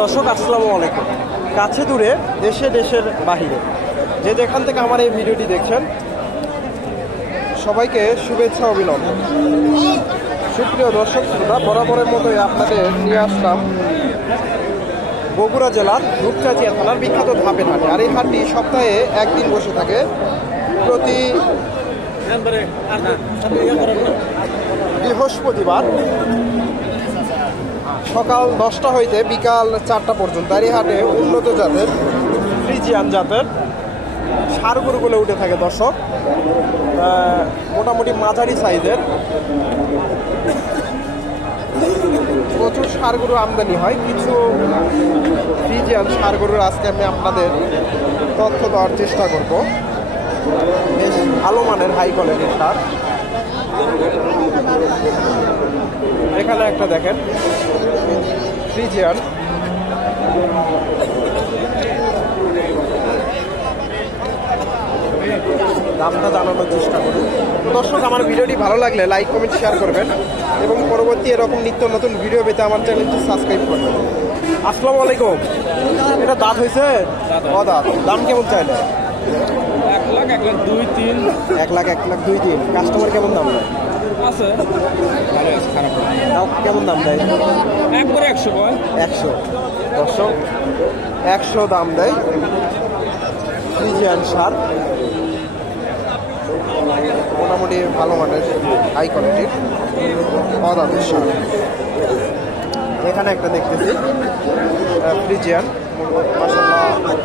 দর্শক আসসালামু আলাইকুম। কাছে দূরে দেশে দেশের বাহিরে যে যেখান থেকে আমার এই ভিডিওটি দেখছেন সবাইকে শুভেচ্ছা অভিনন্দন। সুপ্রিয় দর্শক শ্রোতা, বরাবরের মতোই আপনাদের নিয়ে আসলাম বগুড়া জেলার রূপচাঁচিয়া থানার বিখ্যাত ধাপের হাটে। আর এই হাটটি সপ্তাহে একদিন বসে থাকে, প্রতি বৃহস্পতিবার সকাল 10টা হইতে বিকাল 4টা পর্যন্ত। আর এই হাটে উন্নত জাতের ফ্রিজিয়ান জাতের ষাঁড় গরুগুলো উঠে থাকে দর্শক। মোটামুটি মাঝারি সাইজের প্রচুর ষাঁড় গরু আমদানি হয়। কিছু ফ্রিজিয়ান ষাঁড় গরুর আজকে আমি আপনাদের তথ্য দেওয়ার চেষ্টা করব। বেশ ভালো মানের হাই কোয়ালিটির ষাঁড়। এখানে একটা দেখেন ফ্রিজিয়ান, দামটা জানানোর চেষ্টা করুন। দর্শক, আমার ভিডিওটি ভালো লাগলে লাইক কমেন্ট শেয়ার করবেন এবং পরবর্তী এরকম নিত্য নতুন ভিডিও পেতে আমার চ্যানেলটি সাবস্ক্রাইব করবেন। আসসালামু আলাইকুম। এটা দাঁত হয়েছে? দাঁত। দাম কেমন চাইলে? 1,02,3 কাস্টমার কেমন দাম দেয়? আছে ভালো আছে, খারাপ না। কেমন দাম দেয়? একবারে 100 দর্শক 100 দাম দেয় ফ্রিজিয়ান ষাঁড়। মোটামুটি ভালো মানের হাই কোয়ালিটির অদাঁতের ষাঁড়। এখানে একটা দেখতেছি ফ্রিজিয়ান, মাশাআল্লাহ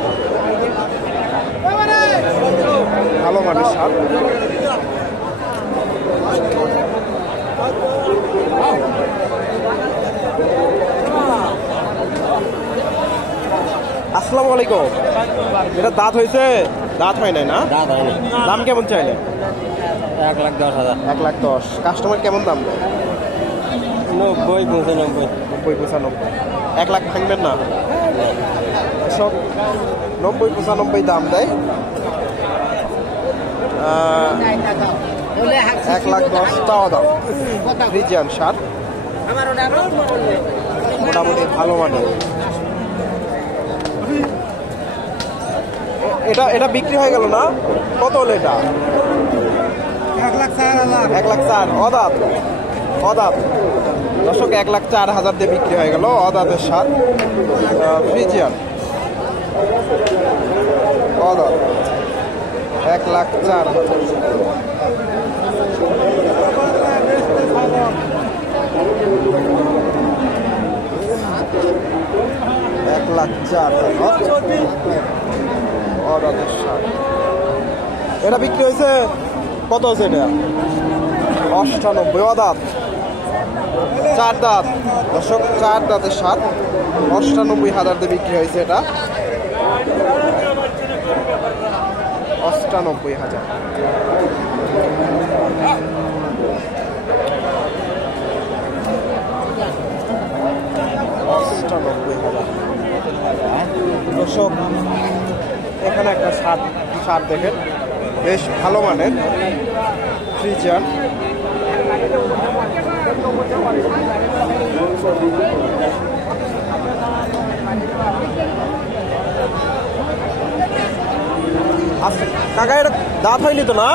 ভালো মানের ষাঁড়। আসসালামু আলাইকুম। এটা দাঁত হয়েছে? দাঁত হয় নাই না? দাম কেমন চাইলে? 1,10,000। 1,10,000। কাস্টমার কেমন দাম দেয়? 90-95। 90-95। 1 লাখ ভাঙবেন না? সব 90-95 দাম দেয়। 1,10,000 টাকা দাম ফ্রিজিয়ান ষাঁড়। মোটামুটি ভালো মানের। এটা বিক্রি হয়ে গেল না? কত হলো এটা? 1,04,000। অদাঁত দর্শক 1,04,000 দিয়ে বিক্রি হয়ে গেল অদাঁতের ষাঁড় ফ্রিজিয়ান অদাঁত। 1,04,000। 1,04,000 অদাঁতের ষাঁড়। এটা বিক্রি হয়েছে কত আছে? এটা 98। অদাঁত, 4 দাঁত দর্শক, 4 দাঁতের ষাঁড়। 98,000 দিয়ে বিক্রি হয়েছে এটা। 98,000। দর্শক এখানে একটা ষাঁড় দেখেন, বেশ ভালো মানের ফ্রিজিয়ান। কাকা এটা দাঁত হয়নি তো না?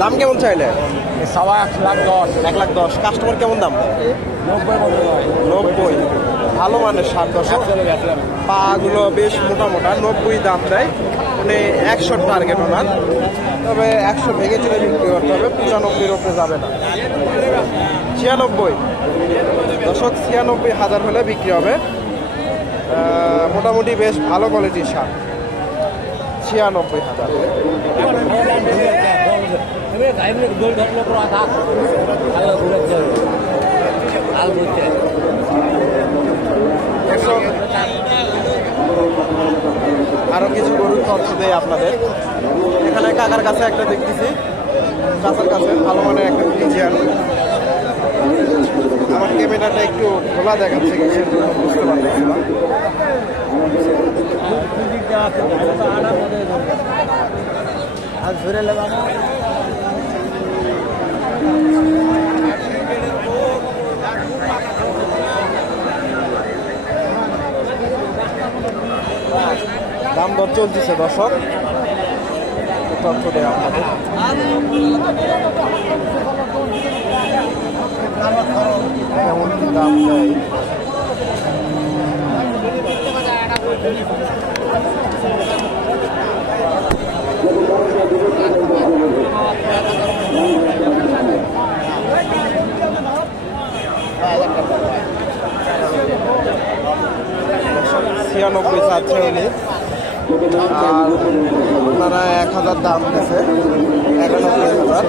দাম কেমন চাইলে? 1,10,000। কাস্টমার কেমন দাম? 90। ভালো মানের ষাঁড় দর্শক। পা গুলো বেশ মোটা মোটা। 90 দাম দেয়, মানে 100 টার্গেট ওনার। তবে 100 ভেঙে চলে বিক্রি করতে হবে, 95 উপরে যাবে না। 96 দর্শক, 96,000 হলে বিক্রি হবে। মোটামুটি বেশ ভালো কোয়ালিটির ষাঁড়। 96,000। আরো কিছু গরুর তথ্য দেয় আপনাদের। এখানে কাকার কাছে একটা দেখতেছি, কাকার কাছে ভালো মানের একটা ফ্রিজিয়ান। আমার ক্যামেরাটা একটু খোলা দেখাচ্ছে, বুঝতে পারতেছি না। দাম দর চলতেছে দর্শক, তথ্য দেয় আপনাদের। কেমন কি দাম দেয় ছিয়ানব্বই চাচ্ছে উনি, আর আপনারা 1000 দাম দিয়েছে, 91,000।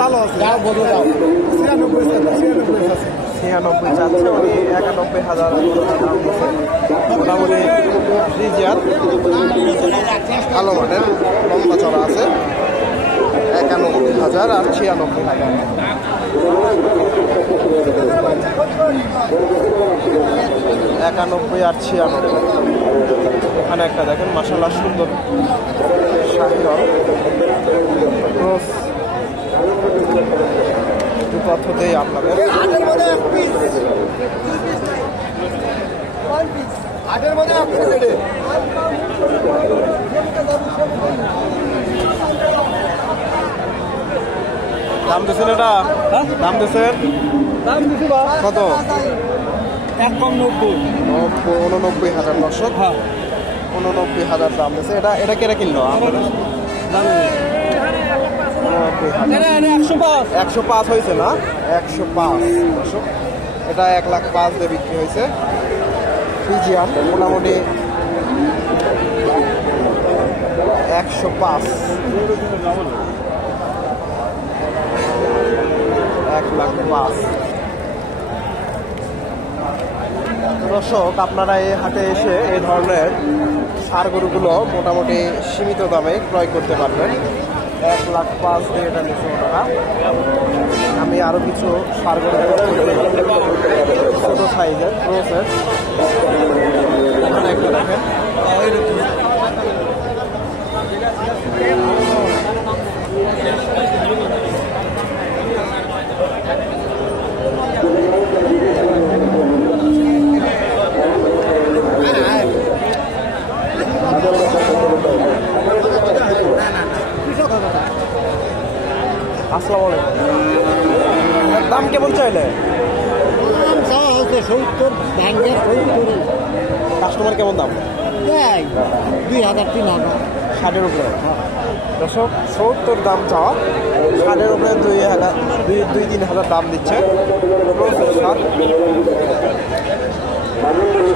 ভালো আছে 96 চাচ্ছে উনি, 91,000 দাম দিয়েছে। মোটামুটি ফ্রিজিয়ান ভালো মানের, লম্বা চড়া আছে, 91,000 আর 96,000। 91 আর 96। এখানে একটা দেখেন মাশাআল্লাহ সুন্দর শাহিওয়াল ক্রস, একটু তথ্য দেই আপনাদের। দাম দিচ্ছেন এটা? দাম দিচ্ছেন কত? 89,000 দর্শক, 89,000 দাম দিচ্ছে। এটা কেটে কিনলো আপনারা? 105 হয়েছে না? 105 দর্শক, এটা 1,05,000 দিয়ে বিক্রি হয়েছে। ফ্রিজিয়ান মোটামুটি 105, 1,05,000। দর্শক, আপনারা এই হাটে এসে এই ধরনের ষাঁড় গরুগুলো মোটামুটি সীমিত দামে ক্রয় করতে পারবেন। 1,05,000 দিয়ে এটা নিচ্ছে ওনারা। আমি আরো কিছু ষাঁড় গরু ছোট সাইজের ক্রসের, এখানে একটা দেখেন আসসালামু আলাইকুম। দাম কেমন চাইলে? 70 কাস্টমার কেমন দাম? 2,000 3,000 60-এর উপরে দর্শক, 70 দাম চাওয়া, 60-এর উপরে 2,000-3,000 দাম দিচ্ছে।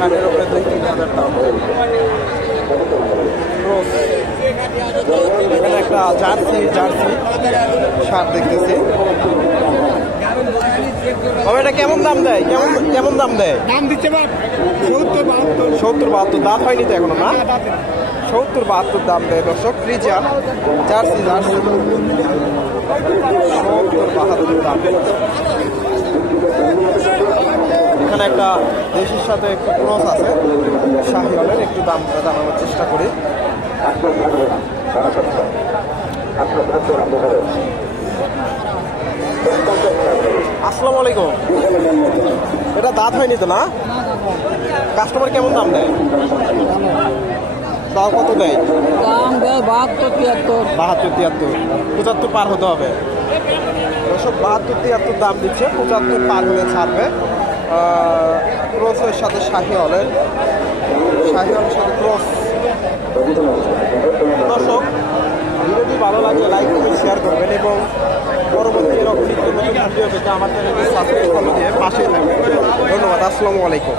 60-এর উপরে 2,000-3,000 দাম। এখানে একটা জার্সি ষাঁড় দেখতেছি। তবে এটা কেমন দাম দেয়? কেমন দাম দেয়? দাম দিচ্ছে 70-72 দাঁত হয়নি তো এখনো না? 70-72 দাম দেয় দর্শক। ফ্রিজিয়ান জার্সি 70-72 দাম। এখানে একটা দেশির সাথে একটু ক্রস আছে শাহিওয়ালের, একটু দাম জানানোর চেষ্টা করি। আসসালামু আলাইকুম। এটা দাঁত হয়নি তো না? কাস্টমার কেমন দাম দেয়? তাও কত দেয়? দাম দেয় 72-73। 72-73, 75 পার হতে হবে দর্শক। 72-73 দাম দিচ্ছে, 75 পার হলে ছাড়বে। ক্রসের সাথে শাহিওয়ালের সাথে ক্রস। দর্শক, ভিডিওটি ভালো লাগলে লাইক করে শেয়ার করবেন এবং পরবর্তী এরকম নিত্য নতুন ভিডিও পেতে আমার চ্যানেলকে সাবস্ক্রাইব করে দিয়ে পাশে থাকবেন। ধন্যবাদ। আসসালামু আলাইকুম।